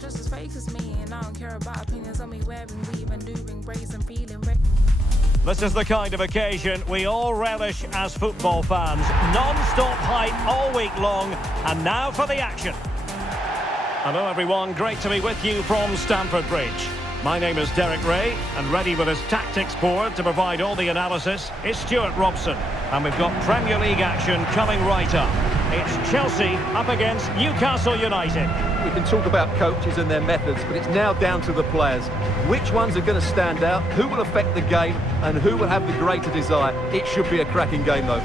Just as fake as me, and I don't care about opinions on me wearing, weaving, doing, brazen, feeling ready. This is the kind of occasion we all relish as football fans. Non-stop hype all week long, and now for the action. Hello everyone, great to be with you from Stamford Bridge. My name is Derek Ray, and ready with his tactics board to provide all the analysis is Stuart Robson. And we've got Premier League action coming right up. It's Chelsea up against Newcastle United. We can talk about coaches and their methods, but it's now down to the players. Which ones are going to stand out, who will affect the game, and who will have the greater desire? It should be a cracking game, though.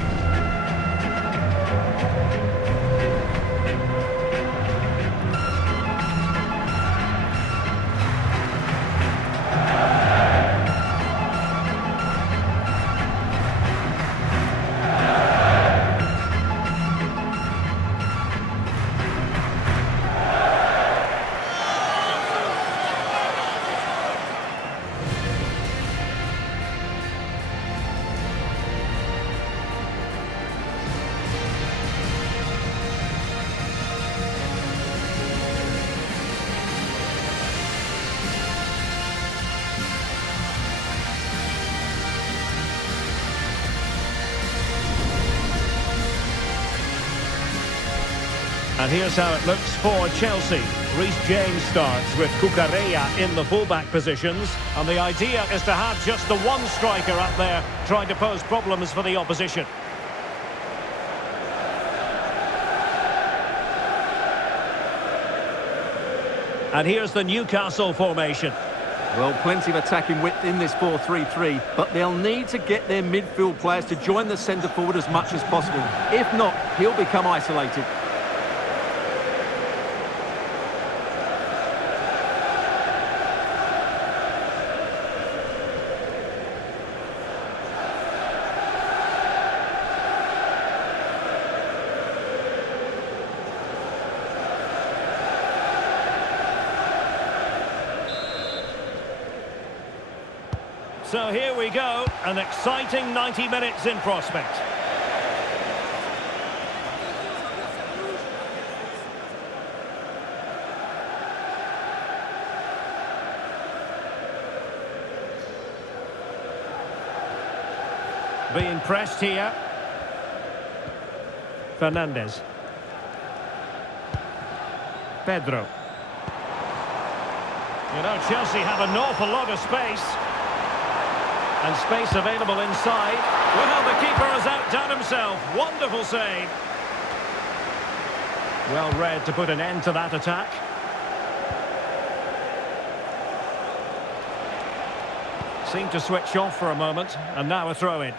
And here's how it looks for Chelsea. Reece James starts with Cucurella in the fullback positions. And the idea is to have just the one striker up there trying to pose problems for the opposition. And here's the Newcastle formation. Well, plenty of attacking width in this 4-3-3, but they'll need to get their midfield players to join the centre forward as much as possible. If not, he'll become isolated. So here we go, an exciting 90 minutes in prospect. Being pressed here. Fernandez. Pedro. You know, Chelsea have an awful lot of space. And space available inside. Well, the keeper has outdone himself. Wonderful save. Well read to put an end to that attack. Seemed to switch off for a moment, and now a throw-in.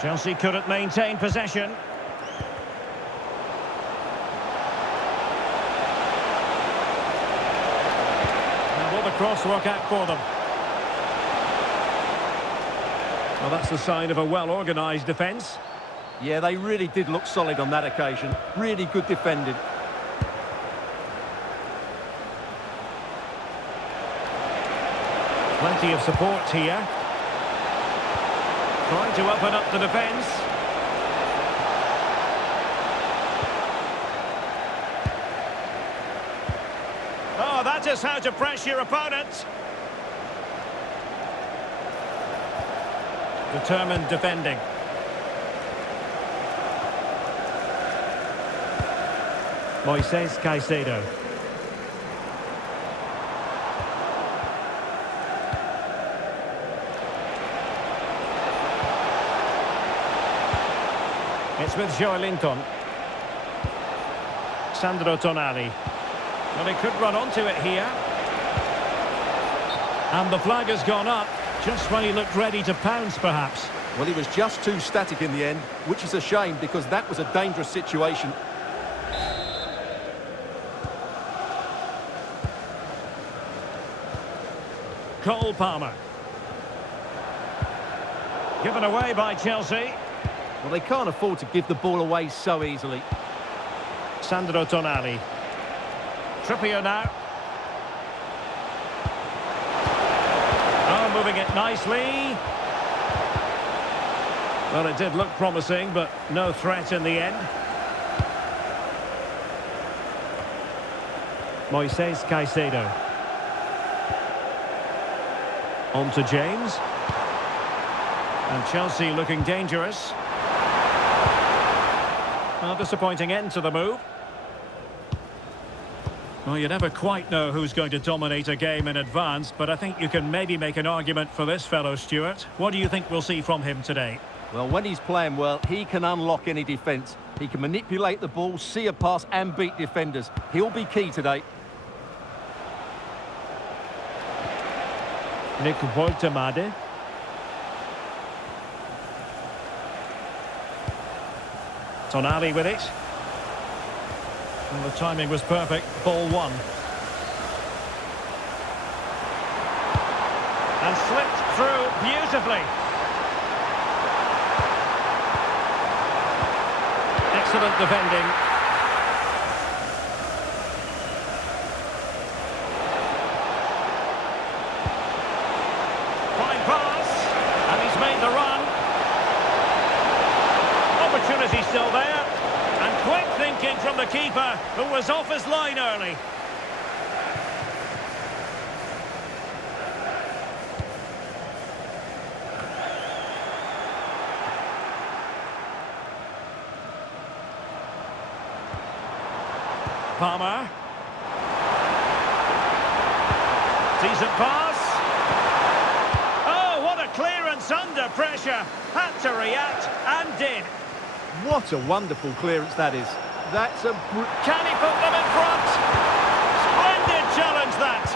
Chelsea couldn't maintain possession. Cross work out for them. Well, that's the sign of a well-organised defence. Yeah, they really did look solid on that occasion. Really good defending. Plenty of support here. Trying to open up the defence. Oh, that is how to press your opponent. Determined defending. Moises Caicedo. It's with Joelinton. Sandro Tonali. Well, he could run onto it here. And the flag has gone up, just when he looked ready to pounce, perhaps. Well, he was just too static in the end, which is a shame because that was a dangerous situation. Cole Palmer. Given away by Chelsea. Well, they can't afford to give the ball away so easily. Sandro Tonali. Trippier now. Oh, moving it nicely. Well, it did look promising, but no threat in the end. Moises Caicedo. On to James. And Chelsea looking dangerous. Well, disappointing end to the move. Well, you never quite know who's going to dominate a game in advance, but I think you can maybe make an argument for this fellow, Stuart. What do you think we'll see from him today? Well, when he's playing well, he can unlock any defence. He can manipulate the ball, see a pass and beat defenders. He'll be key today. Nick Woltemade. Tonali with it. And the timing was perfect. Ball one. And slipped through beautifully. Excellent defending. Fine pass. And he's made the run. Opportunity still there. And quick thinking from the keeper, who was off his line early. Palmer. Decent pass. Oh, what a clearance under pressure. Had to react and did. What a wonderful clearance that is. That's a... Can he put them in front? Splendid challenge, that.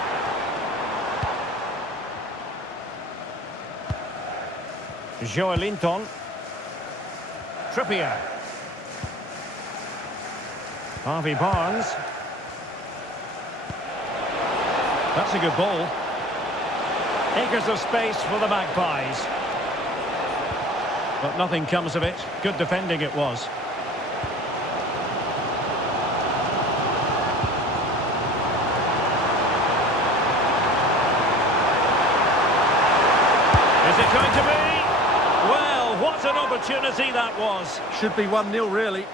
Joelinton. Trippier. Harvey Barnes. That's a good ball. Acres of space for the Magpies. But nothing comes of it. Good defending it was. Is it going to be? Well, what an opportunity that was. Should be 1-0, really.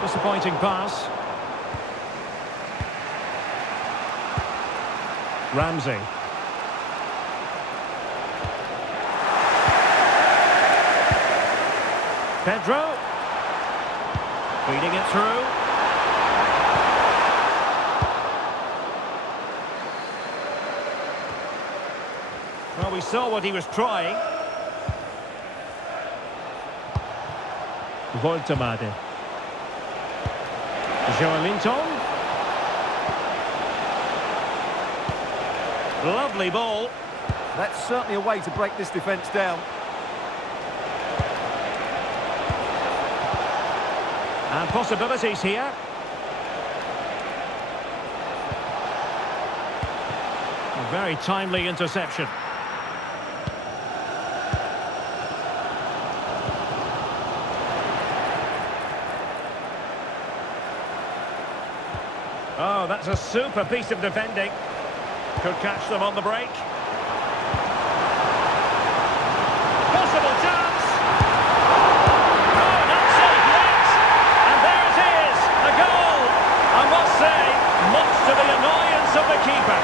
Disappointing pass. Ramsey. Pedro. Feeding it through. Well, we saw what he was trying. Woltemade. Joelinton. Lovely ball. That's certainly a way to break this defence down. And possibilities here. A very timely interception. Oh, that's a super piece of defending. Could catch them on the break. Possible chance. Oh, not safe yet. And there it is, a goal. I must say, much to the annoyance of the keeper.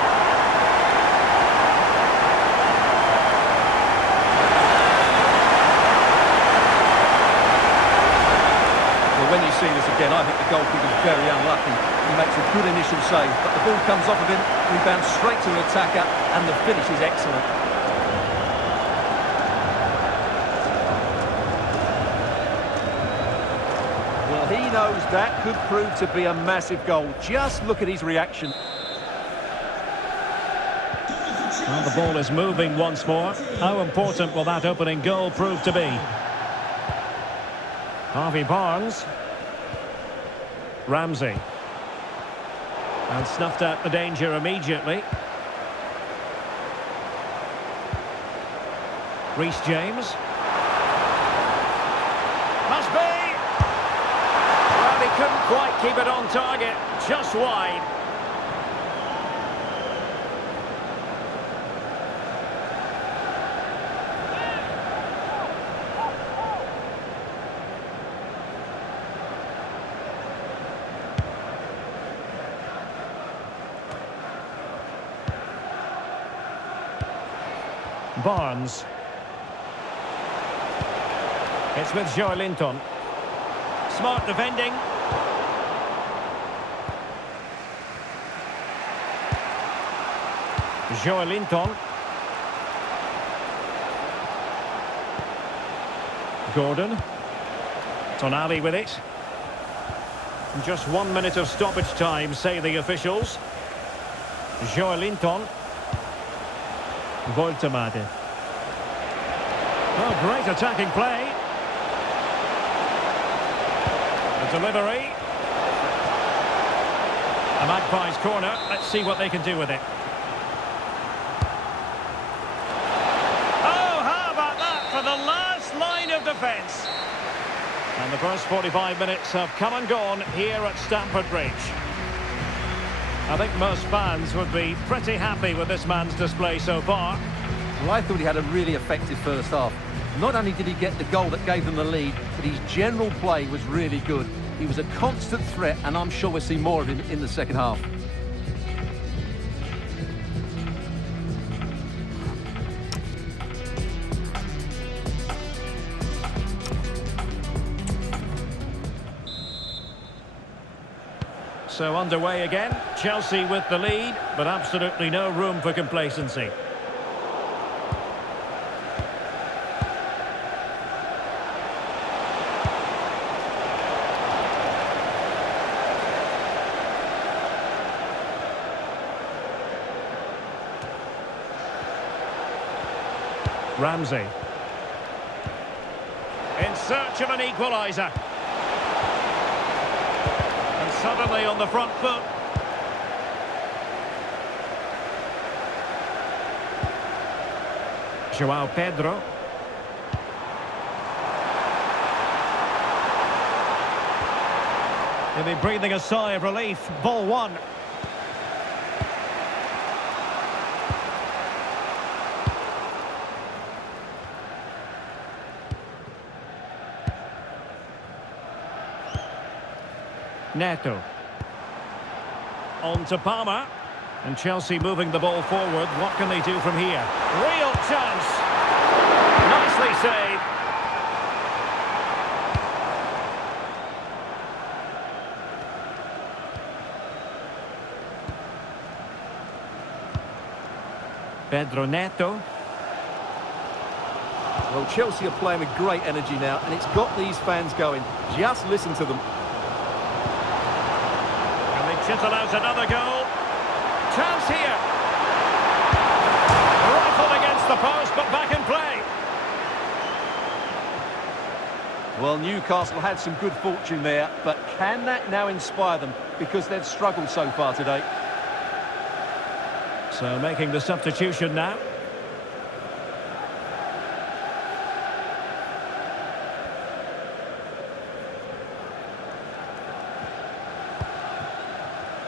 Well, when you see this again, I think the goalkeeper's very unlucky. He makes a good initial save, but the ball comes off of him, rebounds straight to the attacker, and the finish is excellent. Well, he knows that could prove to be a massive goal. Just look at his reaction. Well, the ball is moving once more. How important will that opening goal prove to be? Harvey Barnes. Ramsey. And snuffed out the danger immediately. Reece James. Must be! quite keep it on target, just wide. Barnes. It's with Joelinton. Smart defending. Joelinton. Gordon. Tonali with it. Just 1 minute of stoppage time, say the officials. Joelinton. Voltemade. Oh, great attacking play. The delivery. A Magpies corner. Let's see what they can do with it. Oh, how about that for the last line of defence? And the first 45 minutes have come and gone here at Stamford Bridge. I think most fans would be pretty happy with this man's display so far. Well, I thought he had a really effective first half. Not only did he get the goal that gave them the lead, but his general play was really good. He was a constant threat, and I'm sure we'll see more of him in the second half. So underway again, Chelsea with the lead, but absolutely no room for complacency. Ramsey. In search of an equaliser. And suddenly on the front foot. João Pedro. He'll be breathing a sigh of relief. Ball one. Neto. On to Palmer. And Chelsea moving the ball forward. What can they do from here? Real chance. Nicely saved. Pedro Neto. Well, Chelsea are playing with great energy now, and it's got these fans going. Just listen to them. Chisel out another goal. Chance here. Rifled against the post, but back in play. Well, Newcastle had some good fortune there, but can that now inspire them? Because they've struggled so far today. So making the substitution now.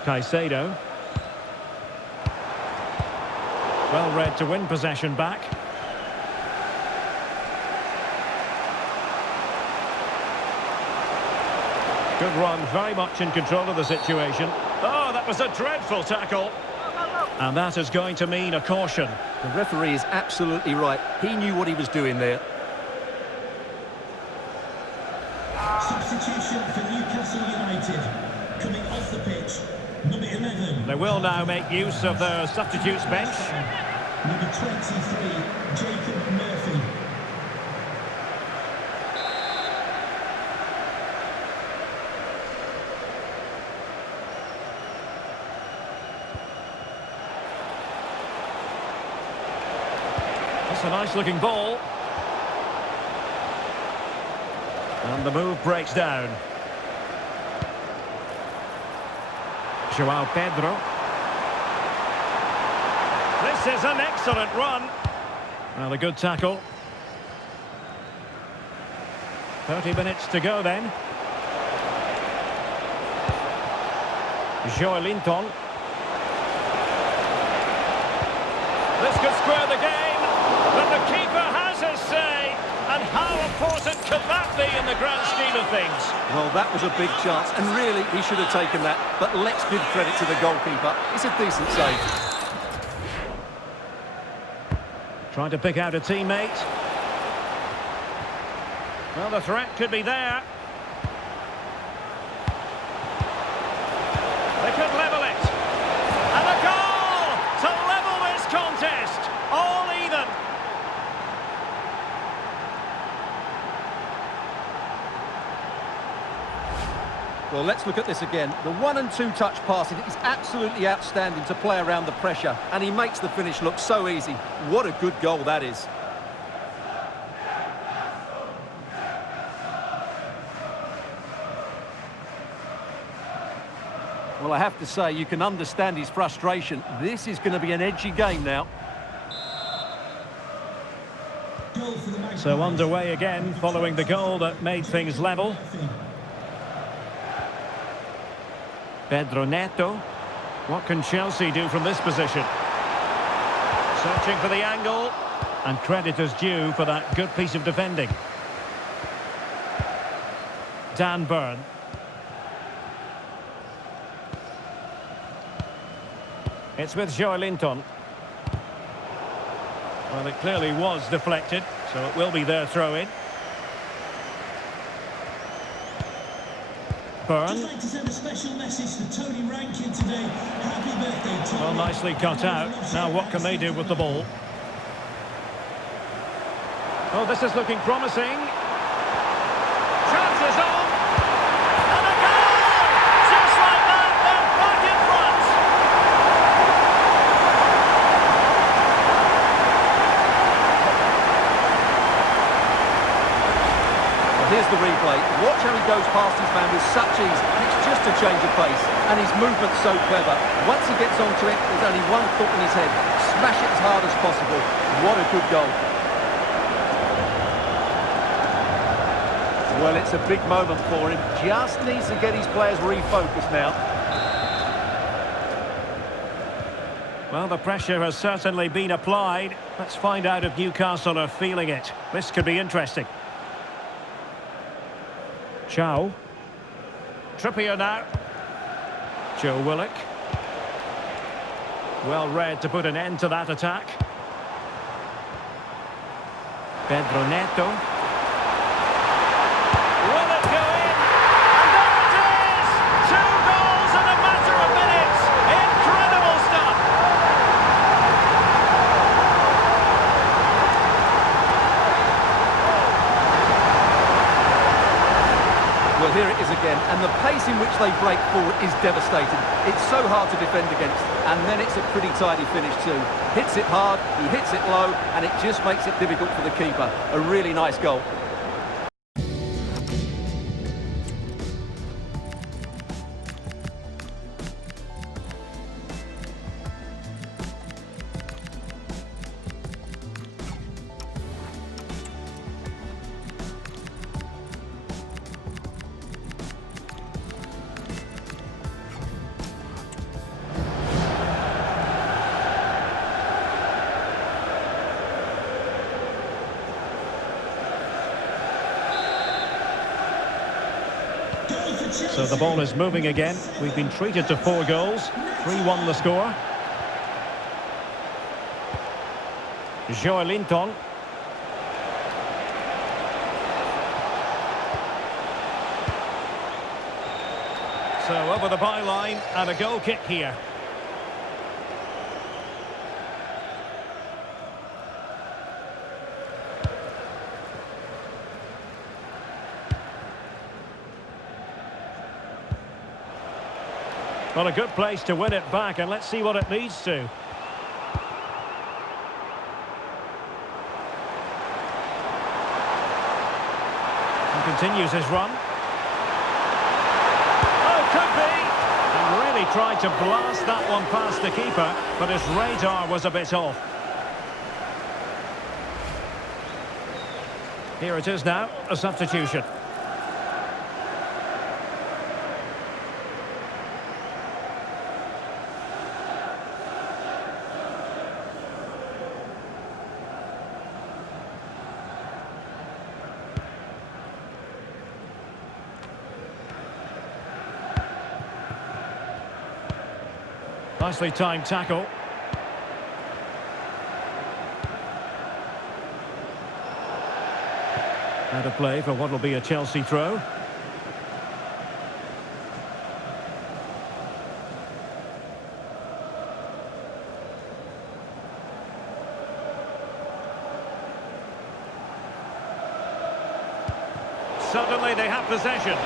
Caicedo. Well read to win possession back. Good run, very much in control of the situation. Oh, that was a dreadful tackle. And that is going to mean a caution. The referee is absolutely right. He knew what he was doing there. Substitution for Newcastle United. Coming off the pitch. Number 11. They will now make use of their substitutes bench. Number 23, Jacob Murphy. That's a nice looking ball. And the move breaks down. João Pedro. This is an excellent run. Well, a good tackle. 30 minutes to go then. Joelinton. This could square the game, but the keeper has his say. And how important could that be in the grand scheme of things? Well, that was a big chance, and really, he should have taken that. But let's give credit to the goalkeeper. It's a decent save. Trying to pick out a teammate. Well, the threat could be there. They could level it. And a goal to level this contest. All even. Well, let's look at this again. The 1- and 2-touch passing is absolutely outstanding to play around the pressure, and he makes the finish look so easy. What a good goal that is. Well, I have to say, you can understand his frustration. This is going to be an edgy game now. So underway again, following the goal that made things level. Pedro Neto. What can Chelsea do from this position? Searching for the angle. And credit is due for that good piece of defending. Dan Burn. It's with Joelinton. Well, it clearly was deflected, so it will be their throw-in. Burn. I'd like to send a special message to Tony Rankin today. Happy birthday, Tony. Well, nicely cut out. Now what can they do with the ball? Oh, this is looking promising. Chances on. And a goal! Just like that, they're back in front. Here's the replay. Watch how he goes past his man with such ease. It's just a change of pace. And his movement's so clever. Once he gets onto it, there's only one thought in his head. Smash it as hard as possible. What a good goal. Well, it's a big moment for him. Just needs to get his players refocused now. Well, the pressure has certainly been applied. Let's find out if Newcastle are feeling it. This could be interesting. Chow. Trippier now. Joe Willock. Well read to put an end to that attack. Pedro Neto. Will it go in? And there it is! 2 goals in a matter of minutes. Incredible stuff. Well, here it is again, and the pace in which they break forward is devastating. It's so hard to defend against, and then it's a pretty tidy finish too. Hits it hard, he hits it low, and it just makes it difficult for the keeper. A really nice goal. So the ball is moving again. We've been treated to 4 goals. 3-1 the score. Joelinton. So over the byline and a goal kick here. Well, a good place to win it back, and let's see what it leads to. He continues his run. Oh, could be! And really tried to blast that one past the keeper, but his radar was a bit off. Here it is now, a substitution. Nicely timed tackle. Out of play for what will be a Chelsea throw. Suddenly they have possession. A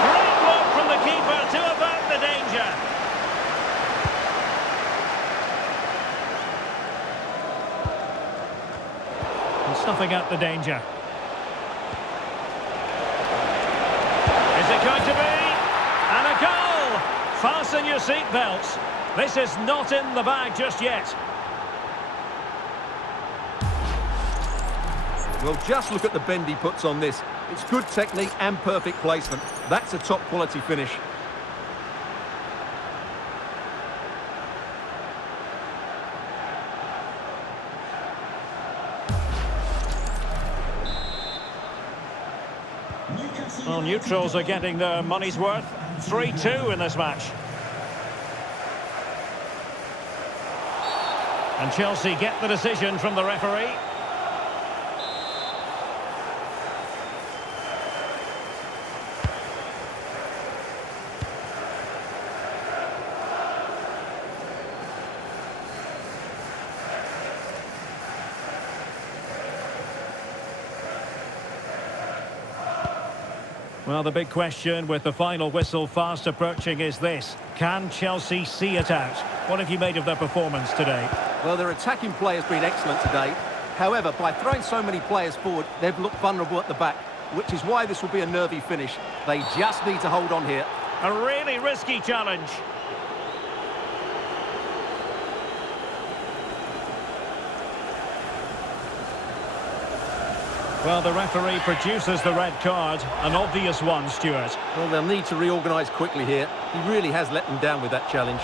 great block from the keeper to avert the danger. And snuffing out the danger. Is it going to be? And a goal! Fasten your seatbelts. This is not in the bag just yet. Well, just look at the bend he puts on this. It's good technique and perfect placement. That's a top quality finish. Well, neutrals are getting their money's worth. 3-2 in this match. And Chelsea get the decision from the referee. Well, the big question with the final whistle fast approaching is this. Can Chelsea see it out? What have you made of their performance today? Well, their attacking play has been excellent today. However, by throwing so many players forward, they've looked vulnerable at the back, which is why this will be a nervy finish. They just need to hold on here. A really risky challenge. Well, the referee produces the red card. An obvious one, Stuart. Well, they'll need to reorganise quickly here. He really has let them down with that challenge.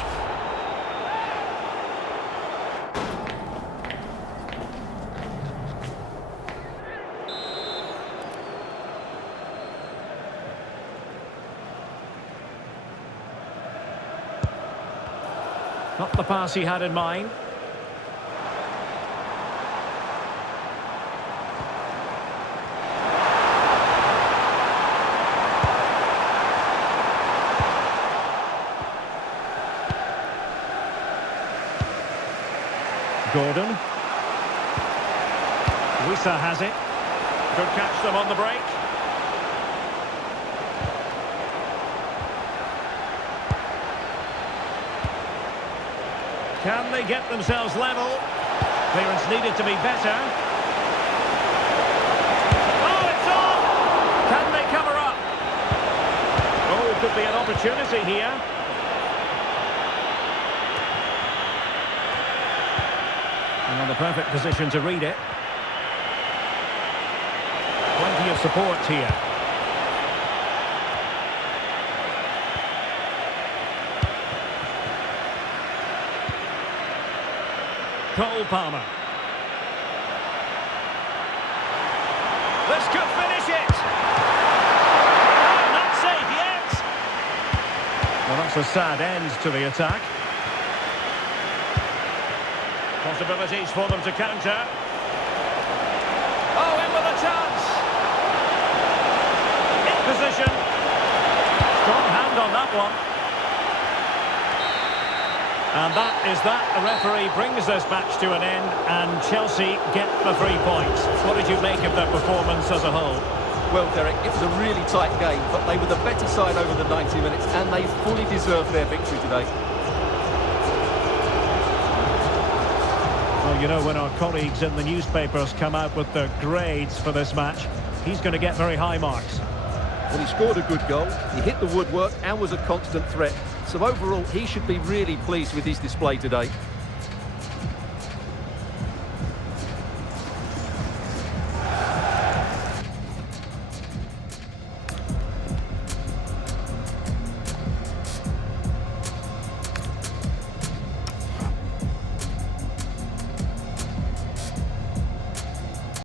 Not the pass he had in mind. Gordon. Wissa has it. Could catch them on the break. Can they get themselves level? Clearance needed to be better. Oh, it's on! Can they cover up? Oh, could be an opportunity here. And the perfect position to read it. Plenty of support here. Cole Palmer. This could finish it. Not safe yet. Well, that's a sad end to the attack. Possibilities for them to counter. Oh, in with a chance. In position. Strong hand on that one. And that is that. The referee brings this match to an end and Chelsea get the 3 points. What did you make of their performance as a whole? Well, Derek, it was a really tight game, but they were the better side over the 90 minutes and they fully deserved their victory today. Well, you know, when our colleagues in the newspapers come out with their grades for this match, he's going to get very high marks. Well, he scored a good goal, he hit the woodwork and was a constant threat. So overall, he should be really pleased with his display today.